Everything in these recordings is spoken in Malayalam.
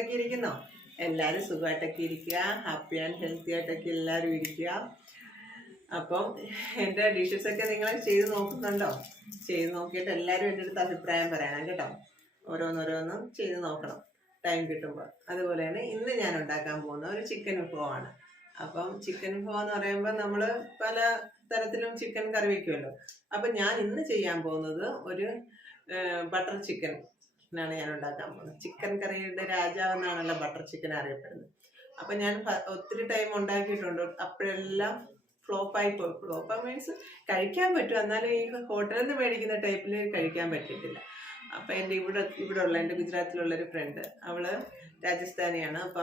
സുഖമായിട്ടൊക്കെ ഇരിക്കുന്നോ? എല്ലാവരും സുഖമായിട്ടൊക്കെ ഇരിക്കുക, ഹാപ്പി ആൻഡ് ഹെൽത്തി ആയിട്ടൊക്കെ എല്ലാവരും ഇരിക്കുക. അപ്പം എൻ്റെ ഡിഷസൊക്കെ നിങ്ങൾ ചെയ്ത് നോക്കുന്നുണ്ടോ? ചെയ്ത് നോക്കിയിട്ട് എല്ലാവരും എൻ്റെ അടുത്ത് അഭിപ്രായം പറയണം കേട്ടോ. ഓരോന്നോരോന്നും ചെയ്ത് നോക്കണം ടൈം കിട്ടുമ്പോൾ. അതുപോലെ തന്നെ ഇന്ന് ഞാൻ ഉണ്ടാക്കാൻ പോകുന്ന ഒരു ചിക്കൻ വിഭവമാണ്. അപ്പം ചിക്കൻ വിഭവം എന്ന് പറയുമ്പോൾ നമ്മൾ പല തരത്തിലും ചിക്കൻ കറി വയ്ക്കുമല്ലോ. അപ്പം ഞാൻ ഇന്ന് ചെയ്യാൻ പോകുന്നത് ഒരു ബട്ടർ ചിക്കൻ ആണ് ഞാൻ ഉണ്ടാക്കാൻ പോകുന്നത്. ചിക്കൻ കറിയുടെ രാജാവ് എന്നാണല്ലോ ബട്ടർ ചിക്കൻ അറിയപ്പെടുന്നത്. അപ്പം ഞാൻ ഒത്തിരി ടൈം ഉണ്ടാക്കിയിട്ടുണ്ട്. അപ്പോഴെല്ലാം ഫ്ലോപ്പായി പോയി. ഫ്ലോപ്പ് മീൻസ് കഴിക്കാൻ പറ്റും, എന്നാലും ഈ ഹോട്ടലിൽ നിന്ന് മേടിക്കുന്ന ടൈപ്പിൽ കഴിക്കാൻ പറ്റിയിട്ടില്ല. അപ്പം എൻ്റെ ഇവിടെ ഉള്ള എൻ്റെ ഗുജറാത്തിലുള്ളൊരു ഫ്രണ്ട്, അവള് രാജസ്ഥാനിയാണ്. അപ്പോൾ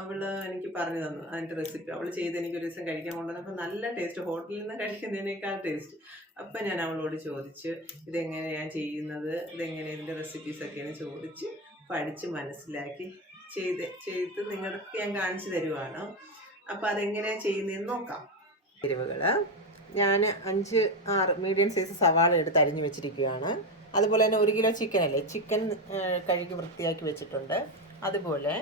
അവള് എനിക്ക് പറഞ്ഞു തന്നു അതിൻ്റെ റെസിപ്പി. അവൾ ചെയ്ത് എനിക്ക് ഒരു ദിവസം കഴിക്കാൻ കൊണ്ടുവന്നപ്പോൾ നല്ല ടേസ്റ്റ്, ഹോട്ടലിൽ നിന്ന് കഴിക്കുന്നതിനേക്കാൾ ടേസ്റ്റ്. അപ്പം ഞാൻ അവളോട് ചോദിച്ച് ഇതെങ്ങനെയാണ് ചെയ്യുന്നത്, ഇതിൻ്റെ റെസിപ്പീസൊക്കെയാണ് ചോദിച്ച് പഠിച്ച് മനസ്സിലാക്കി ചെയ്ത് നിങ്ങൾക്ക് ഞാൻ കാണിച്ചു തരുവാണ്. അപ്പോൾ അതെങ്ങനെയാണ് ചെയ്യുന്നതെന്ന് നോക്കാം. എരിവുകൾ ഞാൻ 5-6 മീഡിയം സൈസ് സവാള എടുത്ത് അരിഞ്ഞ് വെച്ചിരിക്കുകയാണ്. അതുപോലെ തന്നെ 1 കിലോ ചിക്കൻ കഴുകി വൃത്തിയാക്കി വെച്ചിട്ടുണ്ട്. അതുപോലെ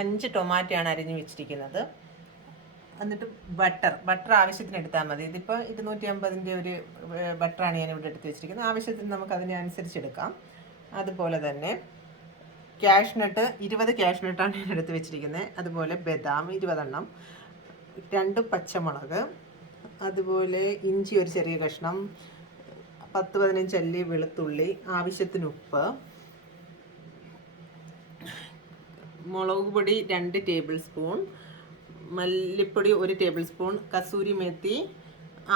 5 ടൊമാറ്റോയാണ് അരിഞ്ഞ് വെച്ചിരിക്കുന്നത്. എന്നിട്ട് ബട്ടർ ആവശ്യത്തിന് എടുത്താൽ മതി. ഇതിപ്പോൾ 250-ൻ്റെ ഒരു ബട്ടറാണ് ഞാൻ ഇവിടെ എടുത്ത് വെച്ചിരിക്കുന്നത്. ആവശ്യത്തിന് നമുക്ക് അതിനനുസരിച്ച് എടുക്കാം. അതുപോലെ തന്നെ കാഷ്നട്ട് 20 കാഷ്നട്ടാണ് ഞാൻ എടുത്ത് വെച്ചിരിക്കുന്നത്. അതുപോലെ ബദാം 20 എണ്ണം, 2 പച്ചമുളക്, അതുപോലെ ഇഞ്ചി ഒരു ചെറിയ കഷ്ണം, 10-15 അല്ലി വെളുത്തുള്ളി, ആവശ്യത്തിന് ഉപ്പ്, മുളക് പൊടി 2 ടേബിൾ സ്പൂൺ, മല്ലിപ്പൊടി 1 ടേബിൾ സ്പൂൺ, കസൂരി മേത്തി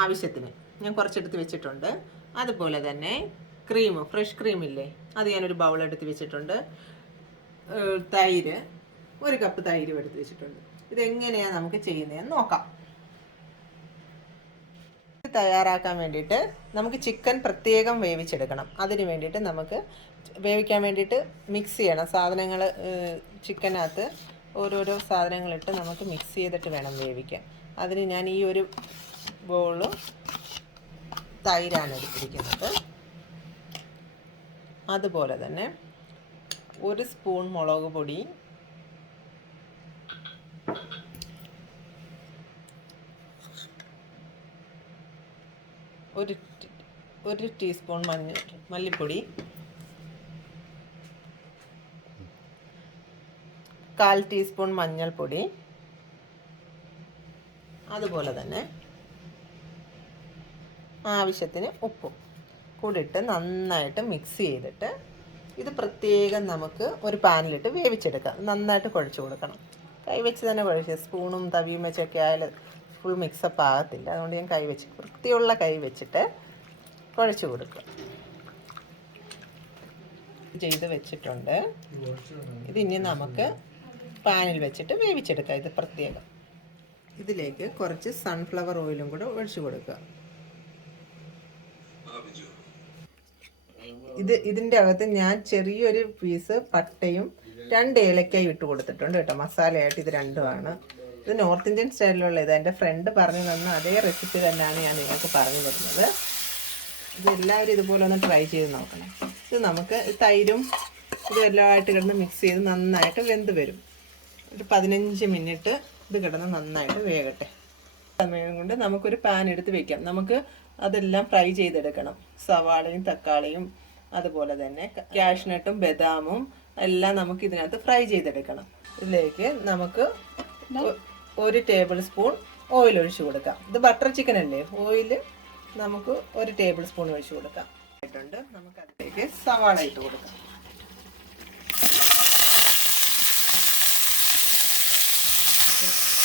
ആവശ്യത്തിന് ഞാൻ കുറച്ചെടുത്ത് വെച്ചിട്ടുണ്ട്. അതുപോലെ തന്നെ ഫ്രഷ് ക്രീം ഇല്ലേ, അത് ഞാനൊരു ബൗളെടുത്ത് വെച്ചിട്ടുണ്ട്. തൈര് 1 കപ്പ് തൈരും എടുത്ത് വെച്ചിട്ടുണ്ട്. ഇതെങ്ങനെയാണ് നമുക്ക് ചെയ്യുന്നതെന്ന് നോക്കാം. തയ്യാറാക്കാൻ വേണ്ടിയിട്ട് നമുക്ക് ചിക്കൻ പ്രത്യേകം വേവിച്ചെടുക്കണം. അതിന് വേണ്ടിയിട്ട് നമുക്ക് വേവിക്കാൻ വേണ്ടിയിട്ട് മിക്സ് ചെയ്യണം സാധനങ്ങൾ. ചിക്കനകത്ത് ഓരോരോ സാധനങ്ങളിട്ട് നമുക്ക് മിക്സ് ചെയ്തിട്ട് വേണം വേവിക്കാൻ. അതിന് ഞാൻ ഈ ഒരു ബൗള് തൈരാണ് എടുത്തിരിക്കുന്നത്. അതുപോലെ തന്നെ 1 സ്പൂൺ മുളക് പൊടി, 1 ടീസ്പൂൺ മല്ലിപ്പൊടി, 1/4 ടീസ്പൂൺ മഞ്ഞൾപ്പൊടി, അതുപോലെ തന്നെ ആവശ്യത്തിന് ഉപ്പും കൂടിയിട്ട് നന്നായിട്ട് മിക്സ് ചെയ്തിട്ട് ഇത് പ്രത്യേകം നമുക്ക് ഒരു പാനിലിട്ട് വേവിച്ചെടുക്കാം. നന്നായിട്ട് കുഴച്ച് കൊടുക്കണം. കൈവച്ച് തന്നെ കുഴച്ച്, സ്പൂണും തവിയും വെച്ചൊക്കെ ആയാലും ഫുൾ മിക്സപ്പ് ആകത്തില്ല. അതുകൊണ്ട് ഞാൻ വൃത്തിയുള്ള കൈ വെച്ചിട്ട് കുഴച്ച് കൊടുക്കുക. ചെയ്ത് വെച്ചിട്ടുണ്ട്. ഇതിനി നമുക്ക് പാനിൽ വെച്ചിട്ട് വേവിച്ചെടുക്കാം. ഇത് പ്രത്യേകം. ഇതിലേക്ക് കുറച്ച് സൺഫ്ലവർ ഓയിലും കൂടെ ഒഴിച്ചു കൊടുക്കുക. ഇതിൻ്റെ അകത്ത് ഞാൻ ചെറിയൊരു പീസ് പട്ടയും 2 ഏലക്കായും ഇട്ട് കൊടുത്തിട്ടുണ്ട് കേട്ടോ. മസാലയായിട്ട് ഇത് രണ്ടുമാണ്. ഇത് നോർത്ത് ഇന്ത്യൻ സ്റ്റൈലിലുള്ള ഇത് എൻ്റെ ഫ്രണ്ട് പറഞ്ഞു തന്ന അതേ റെസിപ്പി തന്നെയാണ് ഞാൻ നിങ്ങൾക്ക് പറഞ്ഞു തരുന്നത്. ഇതെല്ലാവരും ഇതുപോലെ ഒന്ന് ട്രൈ ചെയ്ത് നോക്കണം. ഇത് നമുക്ക് തൈരും ഇതെല്ലാമായിട്ട് കിടന്ന് മിക്സ് ചെയ്ത് നന്നായിട്ട് വെന്ത് വരും. ഒരു 15 മിനിറ്റ് ഇത് കിടന്ന് നന്നായിട്ട് വേകട്ടെ. സമയം കൊണ്ട് നമുക്കൊരു പാൻ എടുത്ത് വെക്കാം. നമുക്ക് അതെല്ലാം ഫ്രൈ ചെയ്തെടുക്കണം. സവാളയും തക്കാളിയും അതുപോലെ തന്നെ കാഷ്നട്ടും ബദാമും എല്ലാം നമുക്ക് ഇതിനകത്ത് ഫ്രൈ ചെയ്തെടുക്കണം. ഇതിലേക്ക് നമുക്ക് 1 ടേബിൾ സ്പൂൺ ഓയിൽ ഒഴിച്ച് കൊടുക്കാം. ഇത് ബട്ടർ ചിക്കൻ അല്ലേ, ഓയിൽ നമുക്ക് 1 ടേബിൾ സ്പൂൺ ഒഴിച്ച് കൊടുക്കാം. നമുക്ക് അതിലേക്ക് സവാള ഇട്ട് കൊടുക്കാം.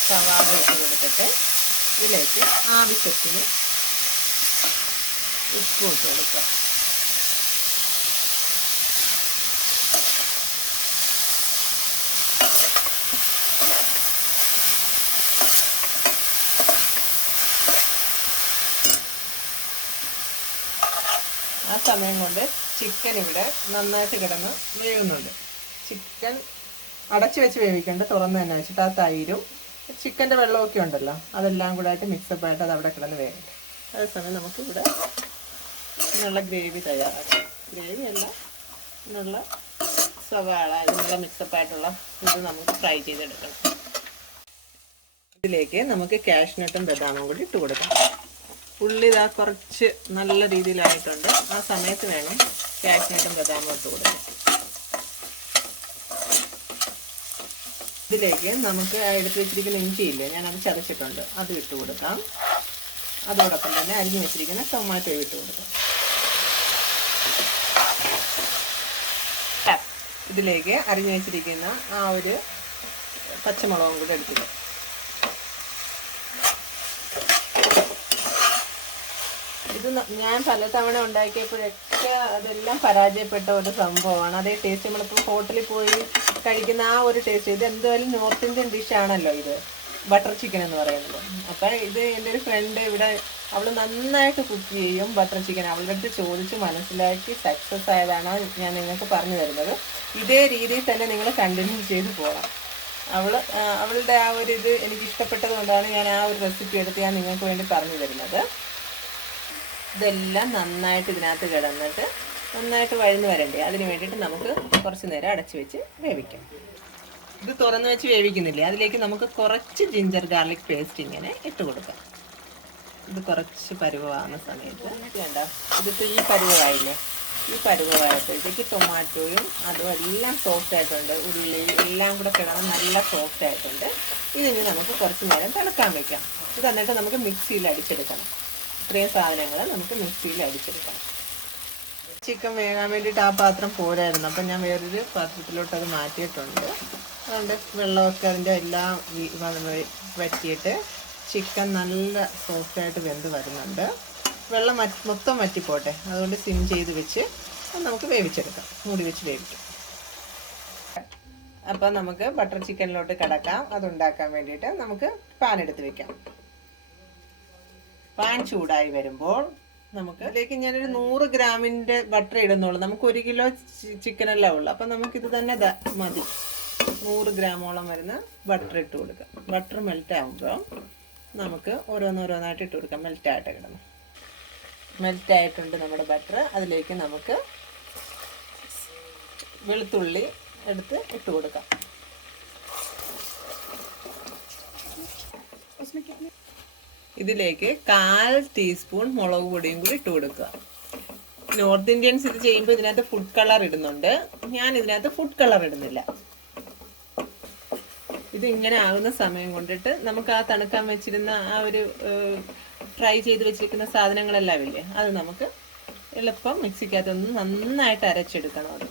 സവാള ഇട്ട് കൊടുത്തിട്ട് ഇതിലേക്ക് ആവശ്യത്തിന് ഉപ്പ് ഇട്ട് കൊടുക്കാം. ആ സമയം കൊണ്ട് ചിക്കൻ ഇവിടെ നന്നായിട്ട് കിടന്ന് വേവുന്നുണ്ട്. ചിക്കൻ അടച്ചു വെച്ച് വേവിക്കേണ്ട, തുറന്ന് തന്നെ വെച്ചിട്ട് ആ തൈരും ചിക്കൻ്റെ വെള്ളമൊക്കെ ഉണ്ടല്ലോ അതെല്ലാം കൂടെ ആയിട്ട് മിക്സപ്പായിട്ട് അത് അവിടെ കിടന്ന് വേകട്ടെ. അതേസമയം നമുക്കിവിടെ ഇതിനുള്ള ഗ്രേവി തയ്യാറാക്കാം. ഗ്രേവി അല്ല, ഇതിനുള്ള സവാള ഇതിനുള്ള മിക്സപ്പായിട്ടുള്ള ഇത് നമുക്ക് ഫ്രൈ ചെയ്തെടുക്കണം. ഇതിലേക്ക് നമുക്ക് കാഷ്നട്ടും ബദാമും കൂടി ഇട്ട് കൊടുക്കാം. ഉള്ളി ഇതാ കുറച്ച് നല്ല രീതിയിലായിട്ടുണ്ട്. ആ സമയത്ത് വേണം കാഷ്നട്ടും ബദാമും ഇട്ട് കൊടുക്കാം. ഇതിലേക്ക് നമുക്ക് എടുത്ത് വെച്ചിരിക്കുന്ന ഇഞ്ചിയില്ലേ, ഞാനത് ചതച്ചിട്ടുണ്ട്, അത് ഇട്ട് കൊടുക്കാം. അതോടൊപ്പം തന്നെ അരിഞ്ഞു വെച്ചിരിക്കുന്ന ടൊമാറ്റോ ഇട്ട് കൊടുക്കാം. ഇതിലേക്ക് അരിഞ്ഞു വെച്ചിരിക്കുന്ന ആ ഒരു പച്ചമുളകും കൂടെ എടുത്തിട്ട് ഇത് ഞാൻ പലതവണ ഉണ്ടാക്കിയപ്പോഴൊക്കെ അതെല്ലാം പരാജയപ്പെട്ട ഒരു സംഭവമാണ്. അതേ ടേസ്റ്റ് നമ്മളിപ്പോൾ ഹോട്ടലിൽ പോയി കഴിക്കുന്ന ആ ഒരു ടേസ്റ്റ്. ഇത് എന്തായാലും നോർത്ത് ഇന്ത്യൻ ഡിഷാണല്ലോ ഇത്, ബട്ടർ ചിക്കൻ എന്ന് പറയുന്നത്. അപ്പം ഇത് എൻ്റെ ഒരു ഫ്രണ്ട് ഇവിടെ, അവൾ നന്നായിട്ട് കുക്ക് ചെയ്യും ബട്ടർ ചിക്കൻ. അവളുടെ അടുത്ത് ചോദിച്ച് മനസ്സിലാക്കി സക്സസ് ആയതാണ് ഞാൻ നിങ്ങൾക്ക് പറഞ്ഞു തരുന്നത്. ഇതേ രീതിയിൽ തന്നെ നിങ്ങൾ കണ്ടിന്യൂ ചെയ്ത് പോകണം. അവളുടെ ആ ഒരു ഇത് എനിക്ക് ഇഷ്ടപ്പെട്ടത് കൊണ്ടാണ് ഞാൻ ആ ഒരു റെസിപ്പി എടുത്ത് ഞാൻ നിങ്ങൾക്ക് വേണ്ടി പറഞ്ഞു തരുന്നത്. ഇതെല്ലാം നന്നായിട്ട് ഇതിനകത്ത് കിടന്നിട്ട് നന്നായിട്ട് വഴന്ന് വരണ്ടേ, അതിന് വേണ്ടിയിട്ട് നമുക്ക് കുറച്ച് നേരം അടച്ചു വെച്ച് വേവിക്കാം. ഇത് തുറന്ന് വെച്ച് വേവിക്കുന്നില്ലേ, അതിലേക്ക് നമുക്ക് കുറച്ച് ജിഞ്ചർ ഗാർലിക് പേസ്റ്റ് ഇങ്ങനെ ഇട്ട് കൊടുക്കാം. ഇത് കുറച്ച് പരുവമാകുന്ന സമയത്ത് വേണ്ട, ഇതിപ്പോൾ ഈ പരുവമായില്ലേ, ഈ പരുവമായപ്പോഴത്തേക്ക് ടൊമാറ്റോയും അതും എല്ലാം സോഫ്റ്റ് ആയിട്ടുണ്ട്, ഉള്ളി എല്ലാം കൂടെ കിടന്ന് നല്ല സോഫ്റ്റ് ആയിട്ടുണ്ട്. ഇതിന് നമുക്ക് കുറച്ച് നേരം തിളക്കാൻ വെക്കാം. ഇത് എന്നിട്ട് നമുക്ക് മിക്സിയിൽ അടിച്ചെടുക്കണം. ഇത്രയും സാധനങ്ങൾ നമുക്ക് മിക്സിയിൽ അടിച്ചെടുക്കണം. ചിക്കൻ വേകാൻ വേണ്ടിയിട്ട് ആ പാത്രം പോരായിരുന്നു, അപ്പം ഞാൻ വേറൊരു പാത്രത്തിലോട്ട് അത് മാറ്റിയിട്ടുണ്ട്. അതുകൊണ്ട് വെള്ളമൊക്കെ അതിൻ്റെ എല്ലാം വറ്റിയിട്ട് ചിക്കൻ നല്ല സോഫ്റ്റായിട്ട് വെന്ത് വരുന്നുണ്ട്. വെള്ളം മൊത്തം വറ്റിപ്പോട്ടെ, അതുകൊണ്ട് സിം ചെയ്ത് വെച്ച് നമുക്ക് വേവിച്ചെടുക്കാം, മൂടി വെച്ച് വേവിക്കാം. അപ്പം നമുക്ക് ബട്ടർ ചിക്കനിലോട്ട് കിടക്കാം. അതുണ്ടാക്കാൻ വേണ്ടിയിട്ട് നമുക്ക് പാൻ എടുത്ത് വെക്കാം. പാൻ ചൂടായി വരുമ്പോൾ നമുക്ക് അതിലേക്ക് ഞാനൊരു 100 ഗ്രാമിൻ്റെ ബട്ടർ ഇടുന്നുള്ളൂ. നമുക്ക് 1 കിലോ ചിക്കനല്ല ഉള്ളു, അപ്പം നമുക്കിത് തന്നെ മതി. 100 ഗ്രാമോളം വരുന്ന ബട്ടർ ഇട്ട് കൊടുക്കാം. ബട്ടർ മെൽറ്റ് ആകുമ്പോൾ നമുക്ക് ഓരോന്നോരോന്നായിട്ട് ഇട്ട് കൊടുക്കാം. മെൽറ്റായിട്ട് കിടന്നു, മെൽറ്റായിട്ടുണ്ട് നമ്മുടെ ബട്ടർ. അതിലേക്ക് നമുക്ക് വെളുത്തുള്ളി എടുത്ത് ഇട്ട് കൊടുക്കാം. ഇതിലേക്ക് 1/4 ടീസ്പൂൺ മുളക് പൊടിയും കൂടി ഇട്ട് കൊടുക്കുക. നോർത്ത് ഇന്ത്യൻസ് ഇത് ചെയ്യുമ്പോൾ ഇതിനകത്ത് ഫുഡ് കളർ ഇടുന്നുണ്ട്, ഞാൻ ഇതിനകത്ത് ഫുഡ് കളർ ഇടുന്നില്ല. ഇതിങ്ങനെ ആകുന്ന സമയം കൊണ്ടിട്ട് നമുക്ക് ആ തണുക്കാൻ വെച്ചിരുന്ന ആ ഒരു ഫ്രൈ ചെയ്ത് വെച്ചിരിക്കുന്ന സാധനങ്ങളെല്ലാം ഇല്ലേ, അത് നമുക്ക് എളുപ്പം മിക്സിക്കകത്തൊന്ന് നന്നായിട്ട് അരച്ചെടുക്കണം. അത്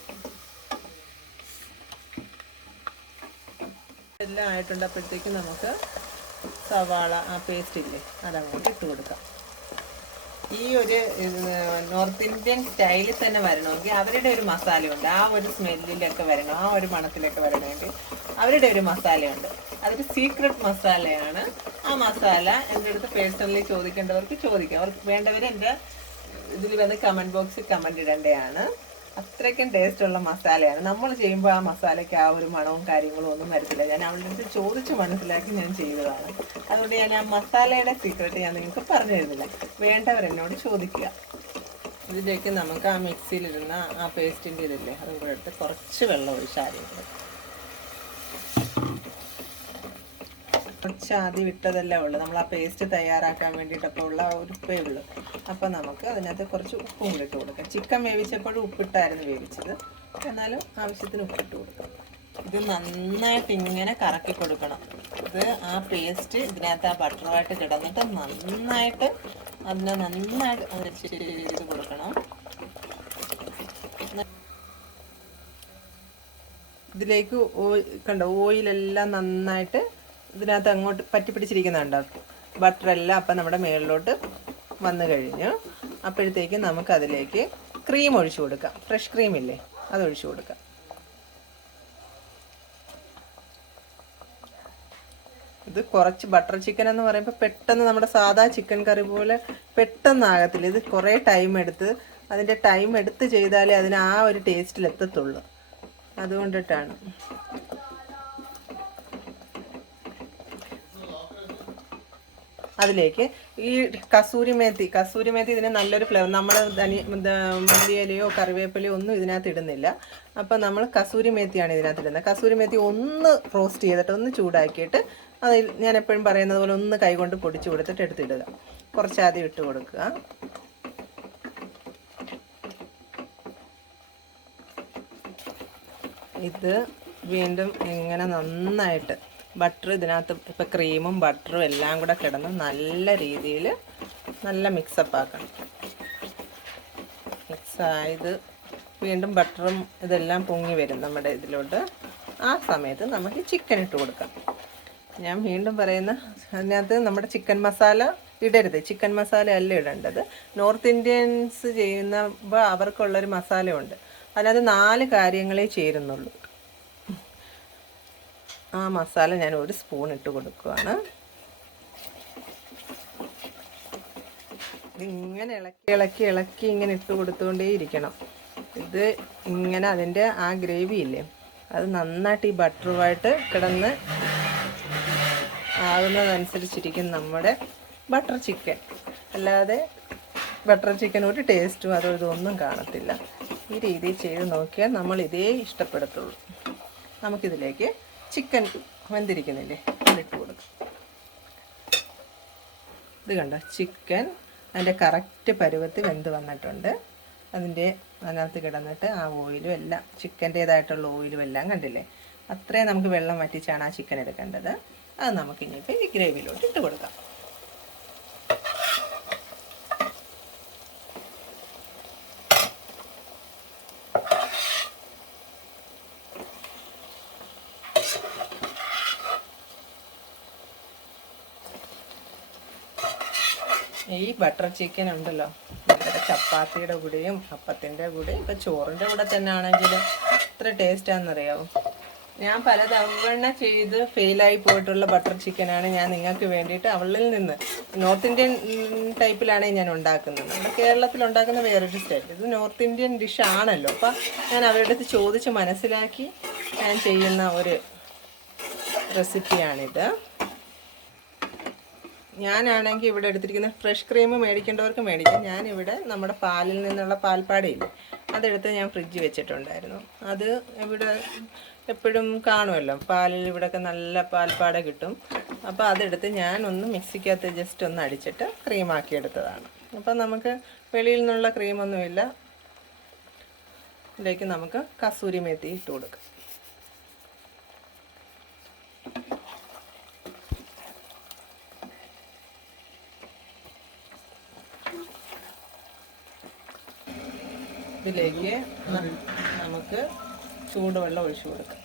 എല്ലാം ആയിട്ടുണ്ട്. അപ്പോഴത്തേക്ക് നമുക്ക് സവാള ആ പേസ്റ്റ് ഇല്ലേ, അതങ്ങോട്ട് ഇട്ട് കൊടുക്കാം. ഈ ഒരു നോർത്ത് ഇന്ത്യൻ സ്റ്റൈലിൽ തന്നെ വരണമെങ്കിൽ അവരുടെ ഒരു മസാലയുണ്ട്, ആ ഒരു സ്മെല്ലിലൊക്കെ വരണം, ആ ഒരു മണത്തിലൊക്കെ വരണമെങ്കിൽ അവരുടെ ഒരു മസാലയുണ്ട്. അതൊരു സീക്രട്ട് മസാലയാണ്. ആ മസാല എൻ്റെ അടുത്ത് പേഴ്സണലി ചോദിക്കേണ്ടവർക്ക് ചോദിക്കാം. അവർക്ക് വേണ്ടവർ എൻ്റെ ഇതിൽ വന്ന് കമൻറ്റ് ബോക്സിൽ കമൻറ്റ് ഇടേണ്ടതാണ്. അത്രയ്ക്കും ടേസ്റ്റുള്ള മസാലയാണ്. നമ്മൾ ചെയ്യുമ്പോൾ ആ മസാലയ്ക്ക് ആ ഒരു മണവും കാര്യങ്ങളും ഒന്നും വരത്തില്ല. ഞാൻ അവളുടെ അടുത്ത് ചോദിച്ച് മനസ്സിലാക്കി ഞാൻ ചെയ്തതാണ്. അതുകൊണ്ട് ഞാൻ ആ മസാലയുടെ സീക്രട്ട് ഞാൻ നിങ്ങൾക്ക് പറഞ്ഞു തരുന്നില്ല. വേണ്ടവർ എന്നോട് ചോദിക്കുക. ഇതിലേക്ക് നമുക്ക് ആ മിക്സിയിലിരുന്ന ആ പേസ്റ്റിൻ്റെ ഇതില്ലേ, അതും കൂടെ എടുത്ത് കുറച്ച് വെള്ളം ഒഴിച്ചാലും കുറച്ച് ആദ്യം വിട്ടതല്ലേ ഉള്ളൂ, നമ്മൾ ആ പേസ്റ്റ് തയ്യാറാക്കാൻ വേണ്ടിയിട്ടപ്പോൾ ഉള്ള ഉപ്പേ ഉള്ളൂ. അപ്പോൾ നമുക്ക് അതിനകത്ത് കുറച്ച് ഉപ്പും കൂടി ഇട്ട് കൊടുക്കാം. ചിക്കൻ വേവിച്ചപ്പോഴും ഉപ്പിട്ടായിരുന്നു വേവിച്ചത്, എന്നാലും ആവശ്യത്തിന് ഉപ്പിട്ട് കൊടുക്കാം. ഇത് നന്നായിട്ട് ഇങ്ങനെ കറക്കി കൊടുക്കണം. ഇത് ആ പേസ്റ്റ് ഇതിനകത്ത് ആ ബട്ടറുമായിട്ട് കിടന്നിട്ട് നന്നായിട്ട് ചെയ്ത് കൊടുക്കണം. ഇതിലേക്ക് കണ്ടോ, ഓയിലെല്ലാം നന്നായിട്ട് ഇതിനകത്ത് അങ്ങോട്ട് പറ്റി പിടിച്ചിരിക്കുന്നുണ്ടാവും ബട്ടറെല്ലാം. അപ്പം നമ്മുടെ മേളിലോട്ട് വന്നു കഴിഞ്ഞു. അപ്പോഴത്തേക്കും നമുക്കതിലേക്ക് ക്രീം ഒഴിച്ചു കൊടുക്കാം. ഫ്രഷ് ക്രീം ഇല്ലേ, അതൊഴിച്ചു കൊടുക്കാം. ഇത് കുറച്ച് ബട്ടർ ചിക്കൻ എന്ന് പറയുമ്പോൾ പെട്ടെന്ന് നമ്മുടെ സാധാ ചിക്കൻ കറി പോലെ പെട്ടെന്നാകത്തില്ല. ഇത് കുറേ ടൈം എടുത്ത് ചെയ്താലേ അതിന് ആ ഒരു ടേസ്റ്റിൽ എത്തത്തുള്ളൂ. അതുകൊണ്ടിട്ടാണ്. അതിലേക്ക് ഈ കസൂരി മേത്തി ഇതിന് നല്ലൊരു ഫ്ലേവർ. നമ്മൾ മല്ലിയിലയോ കറിവേപ്പിലയോ ഒന്നും ഇതിനകത്ത് ഇടുന്നില്ല. അപ്പം നമ്മൾ കസൂരി മേത്തിയാണ് ഇതിനകത്ത് ഇടുന്നത്. കസൂരി മേത്തി ഒന്ന് റോസ്റ്റ് ചെയ്തിട്ട് ഒന്ന് ചൂടാക്കിയിട്ട് അതിൽ ഞാൻ എപ്പോഴും പറയുന്നത് പോലെ ഒന്ന് കൈകൊണ്ട് പൊടിച്ച് കൊടുത്തിട്ട് എടുത്തിടുക. കുറച്ചാദ്യം ഇട്ട് കൊടുക്കുക. ഇത് വീണ്ടും ഇങ്ങനെ നന്നായിട്ട് ബട്ടർ ഇതിനകത്ത് ഇപ്പോൾ ക്രീമും ബട്ടറും എല്ലാം കൂടെ കിടന്ന് നല്ല രീതിയിൽ നല്ല മിക്സപ്പ് ആക്കണം. മിക്സായത് വീണ്ടും ബട്ടറും ഇതെല്ലാം പൊങ്ങി വരും നമ്മുടെ ഇതിലോട്ട്. ആ സമയത്ത് നമുക്ക് ചിക്കൻ ഇട്ട് കൊടുക്കാം. ഞാൻ വീണ്ടും പറയുന്ന അതിനകത്ത് നമ്മുടെ ചിക്കൻ മസാല ഇടരുത്. ചിക്കൻ മസാല അല്ല ഇടേണ്ടത്. നോർത്ത് ഇന്ത്യൻസ് ചെയ്യുമ്പോൾ അവർക്കുള്ളൊരു മസാലയുണ്ട്. അതിനകത്ത് 4 കാര്യങ്ങളേ ചേരുന്നുള്ളൂ. ആ മസാല ഞാൻ 1 സ്പൂൺ ഇട്ട് കൊടുക്കുകയാണ്. ഇതിങ്ങനെ ഇളക്കി ഇങ്ങനെ ഇട്ട് കൊടുത്തുകൊണ്ടേ ഇരിക്കണം. ഇത് ഇങ്ങനെ അതിൻ്റെ ആ ഗ്രേവി ഇല്ലേ അത് നന്നായിട്ട് ഈ ബട്ടറുമായിട്ട് കിടന്ന് ആകുന്നതനുസരിച്ചിരിക്കും നമ്മുടെ ബട്ടർ ചിക്കൻ. അല്ലാതെ ബട്ടർ ചിക്കൻ ഒരു ടേസ്റ്റും അതോ ഇതൊന്നും കാണത്തില്ല. ഈ രീതിയിൽ ചെയ്ത് നോക്കിയാൽ നമ്മൾ ഇതേ ഇഷ്ടപ്പെടത്തുള്ളൂ. നമുക്കിതിലേക്ക് ചിക്കൻ വെന്തിരിക്കുന്നില്ലേ അതിട്ട് കൊടുക്കും. ഇത് കണ്ടോ, ചിക്കൻ അതിൻ്റെ കറക്റ്റ് പരുവത്തിൽ വെന്ത് വന്നിട്ടുണ്ട്. അതിനകത്ത് കിടന്നിട്ട് ആ ഓയിലും എല്ലാം ചിക്കൻ്റേതായിട്ടുള്ള ഓയിലും എല്ലാം കണ്ടില്ലേ, അത്രയും നമുക്ക് വെള്ളം വറ്റിച്ചാണ് ആ ചിക്കൻ എടുക്കേണ്ടത്. അത് നമുക്കിനിയിപ്പോൾ ഈ ഗ്രേവിയിലോട്ട് ഇട്ട് കൊടുക്കാം. ഈ ബട്ടർ ചിക്കൻ ഉണ്ടല്ലോ, നമ്മുടെ ചപ്പാത്തിയുടെ കൂടെയും അപ്പത്തിൻ്റെ കൂടെയും ഇപ്പം ചോറിൻ്റെ കൂടെ തന്നെ ആണെങ്കിലും എത്ര ടേസ്റ്റാണെന്നറിയാവും. ഞാൻ പലതവണ ചെയ്ത് ഫെയിലായി പോയിട്ടുള്ള ബട്ടർ ചിക്കനാണ് ഞാൻ നിങ്ങൾക്ക് വേണ്ടിയിട്ട് അവളിൽ നിന്ന് നോർത്ത് ഇന്ത്യൻ ടൈപ്പിലാണ് ഞാൻ ഉണ്ടാക്കുന്നത്. നമ്മുടെ കേരളത്തിൽ ഉണ്ടാക്കുന്ന വേറൊരു സ്റ്റൈൽ. ഇത് നോർത്ത് ഇന്ത്യൻ ഡിഷാണല്ലോ. അപ്പം ഞാൻ അവരുടെ അടുത്ത് ചോദിച്ച് മനസ്സിലാക്കി ഞാൻ ചെയ്യുന്ന ഒരു റെസിപ്പിയാണിത്. ഞാനാണെങ്കിൽ ഇവിടെ എടുത്തിരിക്കുന്ന ഫ്രഷ് ക്രീം മേടിക്കേണ്ടവർക്ക് മേടിക്കാം. ഞാനിവിടെ നമ്മുടെ പാലിൽ നിന്നുള്ള പാൽപ്പാടയില്ലേ അതെടുത്ത് ഞാൻ ഫ്രിഡ്ജിൽ വെച്ചിട്ടുണ്ടായിരുന്നു. അത് ഇവിടെ എപ്പോഴും കാണുമല്ലോ, പാലിൽ ഇവിടെയൊക്കെ നല്ല പാൽപ്പാട കിട്ടും. അപ്പോൾ അതെടുത്ത് ഞാനൊന്ന് മിക്സിക്കകത്ത് ജസ്റ്റ് ഒന്ന് അടിച്ചിട്ട് ക്രീമാക്കി എടുത്തതാണ്. അപ്പം നമുക്ക് വെളിയിൽ നിന്നുള്ള ക്രീമൊന്നുമില്ല. ഇതിലേക്ക് നമുക്ക് കസൂരി മേത്തി ഇട്ട് കൊടുക്കാം. ഇതിലേക്ക് നമുക്ക് ചൂടുവെള്ളം ഒഴിച്ചു കൊടുക്കാം.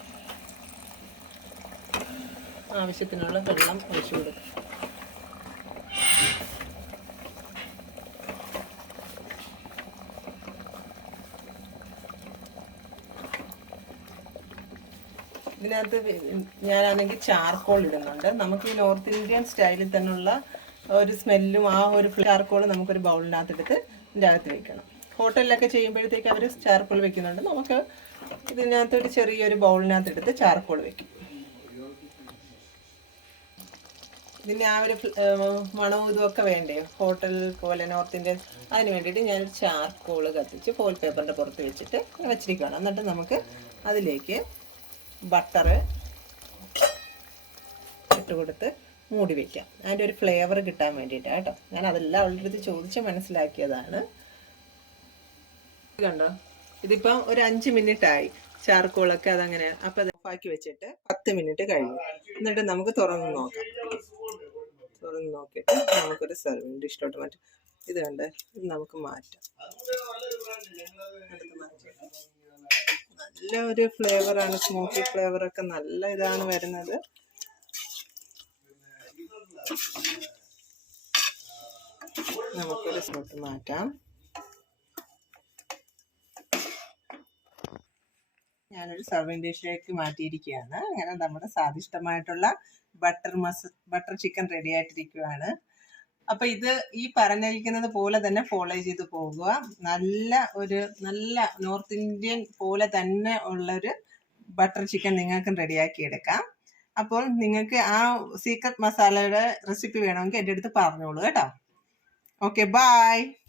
ആവശ്യത്തിനുള്ള വെള്ളം ഒഴിച്ചു കൊടുക്കാം. ഇതിനകത്ത് ഞാനാണെങ്കിൽ ചാർക്കോൾ ഇടുന്നുണ്ട്. നമുക്ക് ഈ നോർത്ത് ഇന്ത്യൻ സ്റ്റൈലിൽ തന്നെയുള്ള ഒരു സ്മെല്ലും ആ ഒരു ചാർക്കോൾ നമുക്കൊരു ബൗളിനകത്ത് എടുത്ത് ഇതിൻ്റെ അകത്ത് വെക്കണം. ഹോട്ടലിലൊക്കെ ചെയ്യുമ്പോഴത്തേക്ക് അവർ ചാർക്കോൾ വെക്കുന്നുണ്ട്. നമുക്ക് ഇതിനകത്ത് ഒരു ചെറിയൊരു ബൗളിനകത്ത് എടുത്ത് ചാർക്കോൾ വെക്കും. ഇതിന് ആ ഒരു മണവും ഇതുമൊക്കെ വേണ്ടേ ഹോട്ടൽ പോലെ നോർത്ത് ഇന്ത്യൻ. അതിന് വേണ്ടിയിട്ട് ഞാനൊരു ചാർക്കോൾ കത്തിച്ച് ഫോയിൽ പേപ്പറിൻ്റെ പുറത്ത് വെച്ചിട്ട് വെച്ചിരിക്കുകയാണ്. എന്നിട്ട് നമുക്ക് അതിലേക്ക് ബട്ടർ ഇട്ട് കൊടുത്ത് മൂടി വയ്ക്കാം. അതിൻ്റെ ഒരു ഫ്ലേവർ കിട്ടാൻ വേണ്ടിയിട്ടാണ് കേട്ടോ. ഞാൻ അതെല്ലാം അവളുടെ അടുത്ത് ചോദിച്ച് മനസ്സിലാക്കിയതാണ്. കണ്ടോ, ഇതിപ്പം ഒരു 5 മിനിറ്റായി ചാർക്കോളൊക്കെ അതങ്ങനെയാണ്. അപ്പം അത് ഓഫാക്കി വെച്ചിട്ട് 10 മിനിറ്റ് കഴിഞ്ഞു. എന്നിട്ട് നമുക്ക് തുറന്ന് നോക്കാം. തുറന്ന് നോക്കിയിട്ട് നമുക്കൊരു സെർവിങ് ഡിഷിലോട്ട് മാറ്റാം. ഇത് കണ്ടേ, ഇത് നമുക്ക് മാറ്റാം. നല്ല ഒരു ഫ്ലേവറാണ്, സ്മോക്കി ഫ്ലേവറൊക്കെ നല്ല ഇതാണ് വരുന്നത്. നമുക്കൊരു സ്പോട്ട് മാറ്റാം. ഞാനൊരു സർവിങ് ഡിഷിലേക്ക് മാറ്റിയിരിക്കുകയാണ്. അങ്ങനെ നമ്മുടെ സ്വാദിഷ്ടമായിട്ടുള്ള ബട്ടർ ചിക്കൻ റെഡി ആയിട്ടിരിക്കുകയാണ്. അപ്പൊ ഇത് ഈ പറഞ്ഞിരിക്കുന്നത് പോലെ തന്നെ ഫോളോ ചെയ്ത് പോകുക. നല്ല നോർത്ത് ഇന്ത്യൻ പോലെ തന്നെ ഉള്ളൊരു ബട്ടർ ചിക്കൻ നിങ്ങൾക്കും റെഡിയാക്കി എടുക്കാം. അപ്പോൾ നിങ്ങൾക്ക് ആ സീക്രട്ട് മസാലയുടെ റെസിപ്പി വേണമെങ്കിൽ എൻ്റെ അടുത്ത് പറഞ്ഞോളൂ കേട്ടോ. Okay, by.